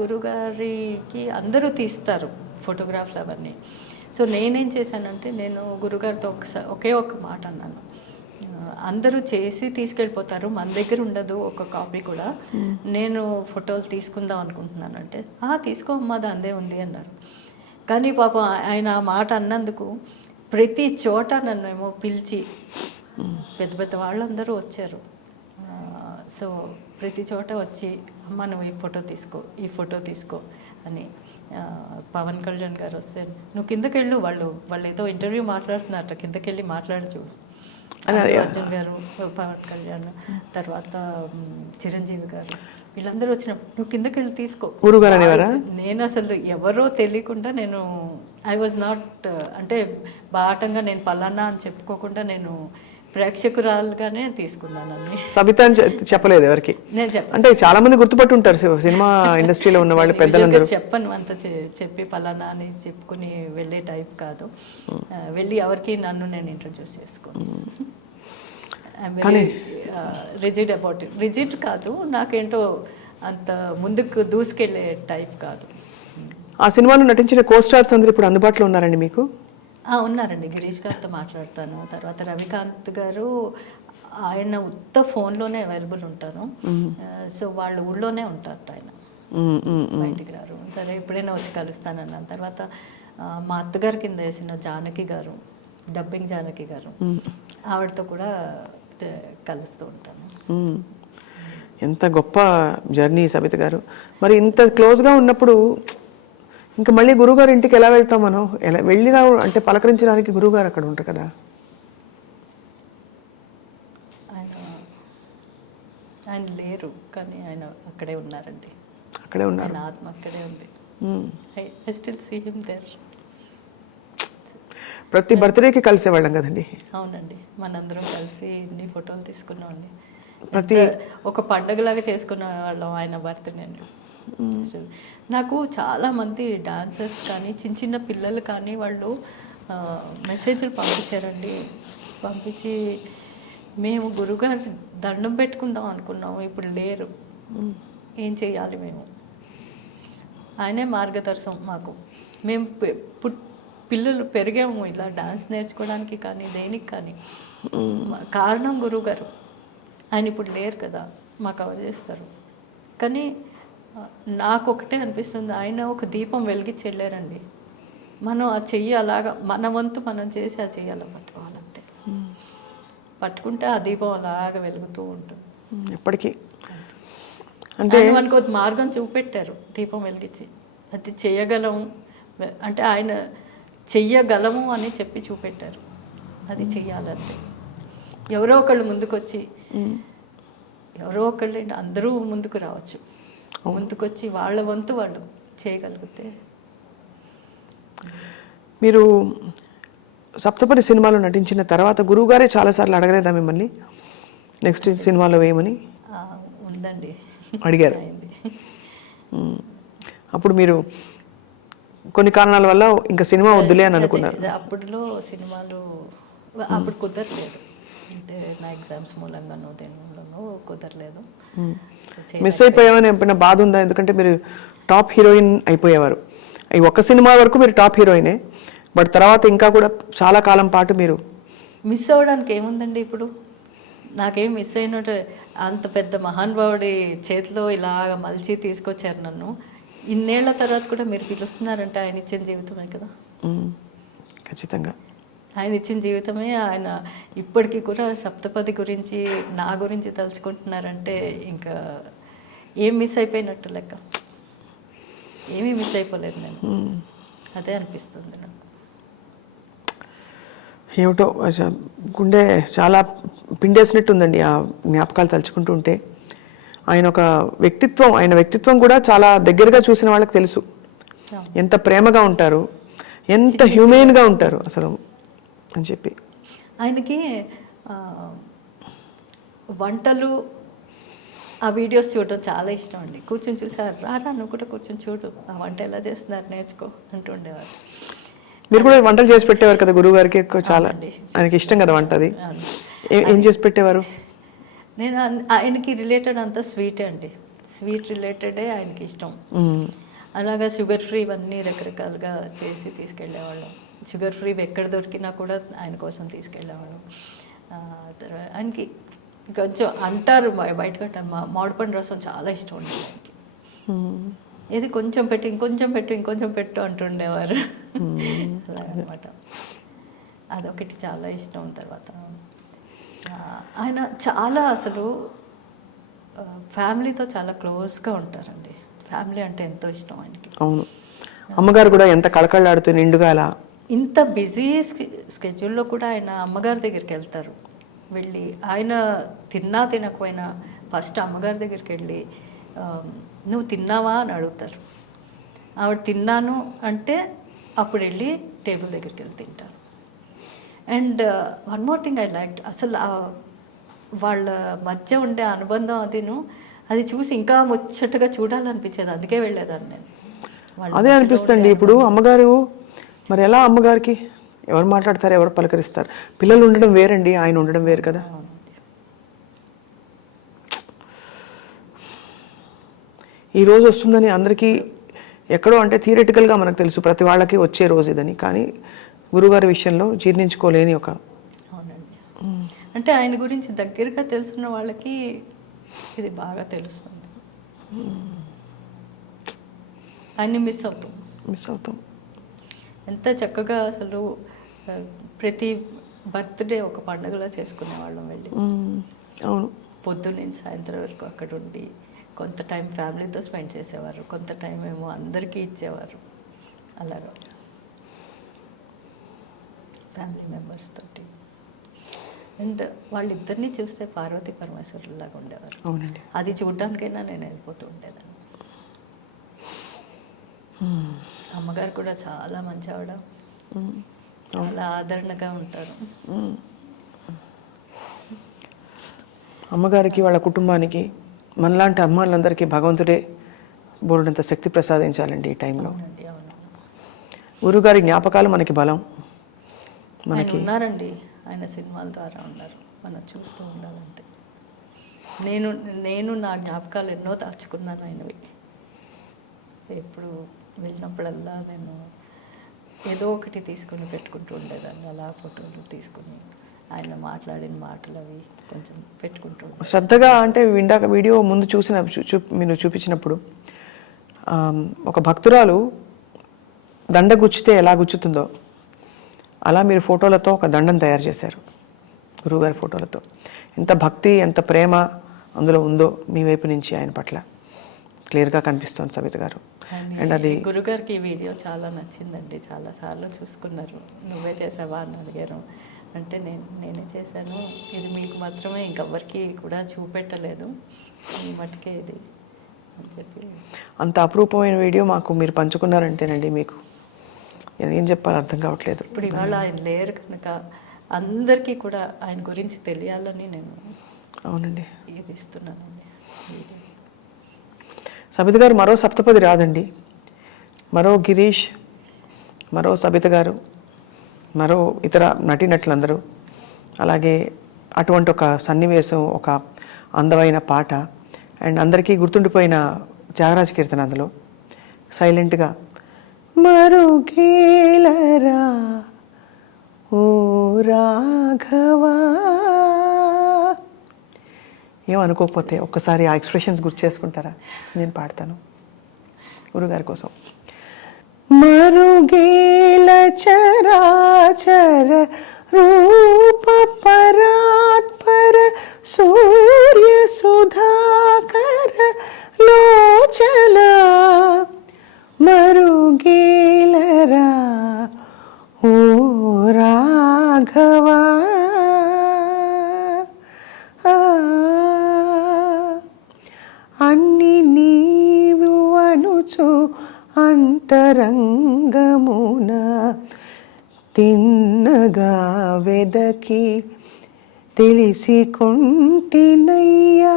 గురుగారికి అందరూ తీస్తారు ఫోటోగ్రాఫ్లు అవన్నీ. సో నేనేం చేశానంటే, నేను గురుగారితో ఒకే ఒక మాట అన్నాను, అందరూ చేసి తీసుకెళ్ళిపోతారు, మన దగ్గర ఉండదు ఒక కాపీ కూడా, నేను ఫోటోలు తీసుకుందాం అనుకుంటున్నానంటే, తీసుకోమ్మా దాందే ఉంది అన్నారు. కానీ పాపం ఆయన ఆ మాట అన్నందుకు ప్రతి చోట నన్ను ఏమో పిలిచి పెద్ద పెద్ద వాళ్ళందరూ వచ్చారు. సో ప్రతి చోట వచ్చి, అమ్మ నువ్వు ఈ ఫోటో తీసుకో అని. పవన్ కళ్యాణ్ గారు వస్తే, నువ్వు కిందకి వెళ్ళు, వాళ్ళు ఏదో ఇంటర్వ్యూ మాట్లాడుతున్నారట, కిందకి వెళ్ళి మాట్లాడి చూడు. అర్జున్ గారు, పవన్ కళ్యాణ్, తర్వాత చిరంజీవి గారు, వీళ్ళందరూ వచ్చినప్పుడు నువ్వు కిందకి వెళ్ళి తీసుకో. నేను అసలు ఎవరో తెలియకుండా నేను ఐ వాజ్ నాట్, అంటే బాటంగా నేను పలానా అని చెప్పుకోకుండా నేను ప్రేక్షకురాలుగానే తీసుకున్నానండి. సబిత అని చెప్పలేదు ఎవరికి? నేను చెప్పను. అంటే చాలా మంది గుర్తుపట్టుంటారు సినిమా ఇండస్ట్రీలో ఉన్న వాళ్ళు, పెద్దలందరూ. చెప్పను అంత చెప్పి పలానా అని చెప్పుకుని వెళ్ళే టైప్ కాదు. వెళ్ళి ఎవరికి నన్ను నేను ఇంట్రడ్యూస్ చేసుకోను. I'm very rigid about it. Rigid కాదు, నాకేంటో అంత ముందుకు దూసుకెళ్ళే టైప్ కాదు. ఆ సినిమాలో నటించిన కో-స్టార్స్ అందరూ ఇప్పుడు అందుబాటులో ఉన్నారండి మీకు? ఉన్నారండి. గిరీష్ గారితో మాట్లాడతాను. తర్వాత రవికాంత్ గారు, ఆయన ఉత్త ఫోన్లోనే అవైలబుల్ ఉంటాను. సో వాళ్ళ ఊళ్ళోనే ఉంటారు, ఆయన బయటికి రారు. సరే ఎప్పుడైనా వచ్చి కలుస్తానన్నాను. తర్వాత మా అత్తగారి కింద వేసిన జానకి గారు, డబ్బింగ్ జానకి గారు, ఆవిడతో కూడా కలుస్తూ ఉంటాను. ఎంత గొప్ప జర్నీ సబిత గారు. మరి ఇంత క్లోజ్గా ఉన్నప్పుడు ఇంకా మళ్ళీ గురువుగారు ఇంటికి ఎలా వెళ్తాం మనం? ఎలా వెళ్ళినా అంటే పలకరించడానికి గురువుగారు అక్కడ ఉంటారు కదా. ఆయన లేరు, కానీ ఆయన అక్కడే ఉన్నారండి. అక్కడే ఉన్నారు, ఆయన ఆత్మ అక్కడే ఉంది. I still see him there. ప్రతి బర్త్డేకి కలిసేవాళ్ళం కదండి. అవునండి, మనందరం కలిసి ఇన్ని ఫోటోలు తీసుకున్నామండి. ప్రతి ఒక పండుగలాగా చేసుకున్న వాళ్ళం ఆయన బర్త్డే. నాకు చాలామంది డాన్సర్స్ కానీ చిన్న చిన్న పిల్లలు కానీ వాళ్ళు మెసేజ్లు పంపించారండి. పంపించి, మేము గురుగారు దండం పెట్టుకుందాం అనుకున్నాము, ఇప్పుడు లేరు, ఏం చేయాలి మేము? ఆయనే మార్గదర్శనం మాకు. మేము పిల్లలు పెరిగాము ఇలా డాన్స్ నేర్చుకోవడానికి కానీ దేనికి కానీ. కారణం గురువుగారు. ఆయన ఇప్పుడు లేరు కదా, మాకు కవర్ చేస్తారు. కానీ నాకు ఒకటే అనిపిస్తుంది, ఆయన ఒక దీపం వెలిగించి వెళ్ళారండి. మనం ఆ చెయ్యి అలాగా మన వంతు మనం చేసి ఆ చెయ్యాలి పట్టుకోవాలంతే. పట్టుకుంటే ఆ దీపం అలాగా వెలుగుతూ ఉంటుంది. ఎప్పటికీ అంటే ఆయన మనకు ఒక మార్గం చూపెట్టారు దీపం వెలిగించి, అది చేయగలం అంటే ఆయన చెయ్యగలము అని చెప్పి చూపెట్టారు, అది చెయ్యాలంటే. ఎవరో ఒకళ్ళు ముందుకొచ్చి, ఎవరో ఒకళ్ళు అందరూ ముందుకు రావచ్చు, ముందుకొచ్చి వాళ్ళ వంతు వాళ్ళు చేయగలిగితే. మీరు సప్తపది సినిమాలో నటించిన తర్వాత గురువుగారే చాలాసార్లు అడగలేదా మిమ్మల్ని నెక్స్ట్ సినిమాలో వేయమని? ఉందండి, అడిగారు. అయింది. అప్పుడు మీరు కొన్ని కారణాల వల్ల ఇంకా సినిమా వద్దులే అని అనుకున్నారు. అప్పుడులో సినిమాలు అప్పుడు కుదరలేదు, అంటే నా ఎగ్జామ్స్ మూలంగానో దేనిలోనో కుదరలేదు. మిస్ అయిపోయామని ఎప్పుడైనా బాధ ఉందా? ఎందుకంటే మీరు టాప్ హీరోయిన్ అయిపోయేవారు. ఈ ఒక్క సినిమా వరకు మీరు టాప్ హీరోయినే, బట్ తర్వాత ఇంకా కూడా చాలా కాలం పాటు మీరు మిస్ అవ్వడానికి ఏముందండి. ఇప్పుడు నాకేం మిస్ అయినట్టు, అంత పెద్ద మహానుభావుడి చేతిలో ఇలాగ మలిచి తీసుకొచ్చారు నన్ను. ఇన్నేళ్ల తర్వాత కూడా మీరు పిలుస్తున్నారంటే ఆయన ఇచ్చిన జీవితమే కదా. ఖచ్చితంగా ఆయన ఇచ్చిన జీవితమే. ఆయన ఇప్పటికీ కూడా సప్తపది గురించి, నా గురించి తలుచుకుంటున్నారంటే ఇంకా ఏం మిస్ అయిపోయినట్టు లెక్క. ఏమీ మిస్ అయిపోలేదు నేను, అదే అనిపిస్తుంది నాకు. ఏమిటో గుండె చాలా పిండేసినట్టు ఉందండి ఆ జ్ఞాపకాలు తలుచుకుంటూ ఉంటే. ఆయన వ్యక్తిత్వం కూడా చాలా దగ్గరగా చూసిన వాళ్ళకి తెలుసు ఎంత ప్రేమగా ఉంటారు, ఎంత హ్యూమెన్గా ఉంటారు అసలు అని చెప్పి. ఆయనకి వంటలు ఆ వీడియోస్ చూడడం చాలా ఇష్టం అండి. కూర్చొని చూసారు, రారా నువ్వు కూడా కూర్చొని చూడు, ఆ వంట ఎలా చేస్తున్నారు నేర్చుకో అంటూ ఉండేవారు. మీరు కూడా వంటలు చేసి పెట్టేవారు కదా గురువు గారికి? ఎక్కువ చాలా ఆయనకి ఇష్టం కదా వంట. అది ఏం చేసి పెట్టేవారు? నేను ఆయనకి రిలేటెడ్ అంతా స్వీటే అండి, స్వీట్ రిలేటెడే ఆయనకి ఇష్టం. అలాగా షుగర్ ఫ్రీ ఇవన్నీ రకరకాలుగా చేసి తీసుకెళ్ళేవాళ్ళం. షుగర్ ఫ్రీ ఎక్కడ దొరికినా కూడా ఆయన కోసం తీసుకెళ్ళేవాళ్ళం. ఆయనకి కొంచెం అంటారు బయటకు, మామిడిపండు రసం చాలా ఇష్టం ఉండేది ఆయనకి. ఏది కొంచెం పెట్టు, ఇంకొంచెం పెట్టు అంటుండేవారు. అలాగనమాట. అదొకటి చాలా ఇష్టం. తర్వాత ఆయన చాలా అసలు ఫ్యామిలీతో చాలా క్లోజ్గా ఉంటారండి. ఫ్యామిలీ అంటే ఎంతో ఇష్టం ఆయనకి. అవును, అమ్మగారు కూడా ఎంత కళకళలాడుతూ నిండుగా అలా. ఇంత బిజీ స్కెడ్యూల్లో కూడా ఆయన అమ్మగారి దగ్గరికి వెళ్తారు. వెళ్ళి ఆయన తిన్నా తినకపోయినా ఫస్ట్ అమ్మగారి దగ్గరికి వెళ్ళి నువ్వు తిన్నావా అని అడుగుతారు. ఆవిడ తిన్నాను అంటే అప్పుడు వెళ్ళి టేబుల్ దగ్గరికి వెళ్ళి తింటారు. And one more thing I like, అసలు వాళ్ళ మధ్య ఉండే అనుబంధం అది చూసి ఇంకా ముచ్చటగా చూడాలనిపించేది, అందుకే వెళ్ళేదాన్ని నేను. అదే అనిపిస్తుంది. ఇప్పుడు అమ్మగారు మరి ఎలా, అమ్మగారికి ఎవరు మాట్లాడతారు, ఎవరు పలకరిస్తారు? పిల్లలు ఉండడం వేరండి, ఆయన ఉండడం వేరు కదా. ఈ రోజు వస్తుందని అందరికీ ఎక్కడో అంటే థియరిటికల్గా మనకు తెలుసు ప్రతి వాళ్ళకి వచ్చే రోజు ఇదని, కానీ గురుగారి విషయంలో జీర్ణించుకోలేని ఒక. అవునండి, అంటే ఆయన గురించి దగ్గరగా తెలుసున్న వాళ్ళకి ఇది బాగా తెలుస్తుంది. ఆయన్ని మిస్ అవుతాం. ఎంత చక్కగా అసలు ప్రతి బర్త్డే ఒక పండుగలా చేసుకునేవాళ్ళం వెళ్ళి. అవును, పొద్దున్నుంచి సాయంత్రం వరకు అక్కడ ఉండి కొంత టైం ఫ్యామిలీతో స్పెండ్ చేసేవారు, కొంత టైం ఏమో అందరికీ ఇచ్చేవారు. అలాగా ఫ్యామిలీ మెంబర్స్ తోటి. అండ్ వాళ్ళిద్దరినీ చూస్తే పార్వతీ పరమేశ్వరులాగా ఉండేవారు. అవునండి, అది చూడ్డానికైనా నేను వెళ్ళిపోతూ ఉండేదాన్ని. అమ్మగారు కూడా చాలా మంచి ఆవిడ, చాలా ఆదరణగా ఉంటారు. అమ్మగారికి వాళ్ళ కుటుంబానికి మనలాంటి అమ్మాయిలందరికీ భగవంతుడే బోర్డంత శక్తి ప్రసాదించాలండి ఈ టైంలో. గురుగారి జ్ఞాపకాలు మనకి బలం. మనకి ఉన్నారండి, ఆయన సినిమాల ద్వారా ఉన్నారు, మనం చూస్తూ ఉండాలంతే. నేను నా జ్ఞాపకాలు ఎన్నో దాచుకున్నాను ఆయనవి. ఎప్పుడు వెళ్ళినప్పుడల్లా నేను ఏదో ఒకటి తీసుకొని పెట్టుకుంటూ ఉండేదాన్ని, అలా ఫోటోలు తీసుకుని ఆయన మాట్లాడిన మాటలు అవి కొంచెం పెట్టుకుంటూ శ్రద్ధగా. అంటే ఇందాక వీడియో ముందు మీరు చూపించినప్పుడు ఒక భక్తురాలు దండ గుచ్చితే ఎలా గుచ్చుతుందో అలా మీరు ఫోటోలతో ఒక దండం తయారు చేశారు గురువుగారి ఫోటోలతో. ఎంత భక్తి, ఎంత ప్రేమ అందులో ఉందో మీ వైపు నుంచి ఆయన పట్ల క్లియర్గా కనిపిస్తోంది సబిత గారు. అండ్ అది గురుగారికి ఈ వీడియో చాలా నచ్చిందండి, చాలాసార్లు చూసుకున్నారు. నువ్వే చేసావా అని అడిగారు. అంటే నేనే చేశాను, ఇది మీకు మాత్రమే, ఇంకెవ్వరికి కూడా చూపెట్టలేదు, ఈ మటుకే ఇది అని చెప్పి. అంత అపురూపమైన వీడియో మాకు మీరు పంచుకున్నారంటేనండి మీకు ఏం చెప్పాలో అర్థం కావట్లేదు. ఇప్పుడు ఇవాళ ఆయన లేరు కనుక అందరికీ కూడా ఆయన గురించి తెలియాలని నేను అవునండి ఇది ఇస్తున్నానండి. సబిత గారు మరో సప్తపది రాదండి. మరో గిరీష్, మరో సబిత గారు, మరో ఇతర నటీనటులందరూ, అలాగే అటువంటి ఒక సన్నివేశం, ఒక అందమైన పాట, అండ్ అందరికీ గుర్తుండిపోయిన త్యాగరాజ కీర్తన అందులో సైలెంట్గా మరుగేలరా ఓ రాఘవా. ఏమనుకోకపోతే ఒక్కసారి ఆ ఎక్స్ప్రెషన్స్ గుర్తు చేసుకుంటారా? నేను పాడతాను గురుగారి కోసం. మరుగేల చరాచర రూప పరాత్పర సూర్య సుధాకర లోచన మరుగేలరా ఓ రాఘవా. అన్ని నీవు అనుచు అంతరంగమున తిన్నగా వెదకి తెలిసి కొంటినయ్యా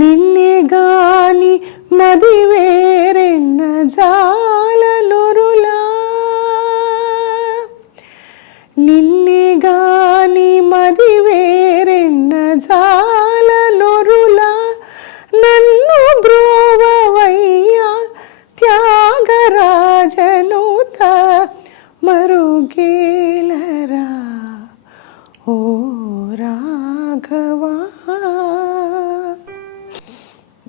నిన్నే గాని మది వేరెన్న జాలనొరులా నిన్నే గాని మది వేరెన్న జాలనొరులా నన్ను బ్రోవవయ్యా త్యాగరాజనుత మరుగేలరా ఓ రాఘవా.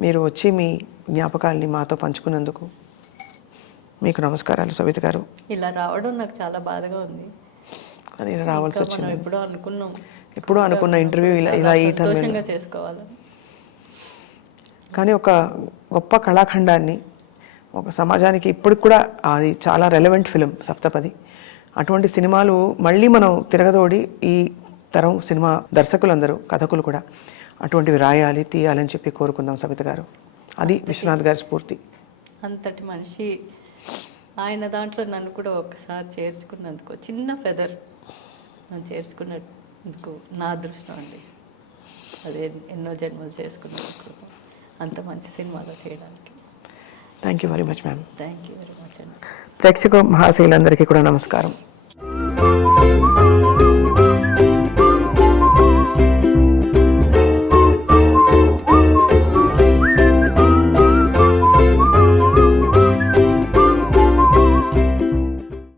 మీరు వచ్చి మీ జ్ఞాపకాల్ని మాతో పంచుకున్నందుకు మీకు నమస్కారాలు సబిత గారు. ఇలా రావడం నాకు చాలా బాధగా ఉంది. కానీ రావాల్సి వచ్చింది. ఎప్పుడో అనుకున్న ఇంటర్వ్యూ ఇలా ఈ సంతోషంగా చేసుకోవాలని. కానీ ఒక గొప్ప కళాఖండాన్ని ఒక సమాజానికి ఇప్పటికి కూడా అది చాలా రెలవెంట్ ఫిలిం సప్తపది. అటువంటి సినిమాలు మళ్ళీ మనం తిరగదోడి ఈ తరం సినిమా దర్శకులందరూ, కథకులు కూడా అటువంటివి రాయాలి, తీయాలని చెప్పి కోరుకుందాం సబిత గారు. అది విశ్వనాథ్ గారి స్ఫూర్తి. అంతటి మనిషి ఆయన దాంట్లో నన్ను కూడా ఒక్కసారి చేర్చుకున్నందుకు, చిన్న ఫెదర్ నన్ను చేర్చుకున్నందుకు నా అదృష్టం అండి. అదే ఎన్నో జన్మలు చేసుకున్నందుకు అంత మంచి సినిమాలో చేయడానికి. Thank you very much ma'am. Thank you very much అండి. ప్రేక్షక మహాశైలందరికీ కూడా నమస్కారం.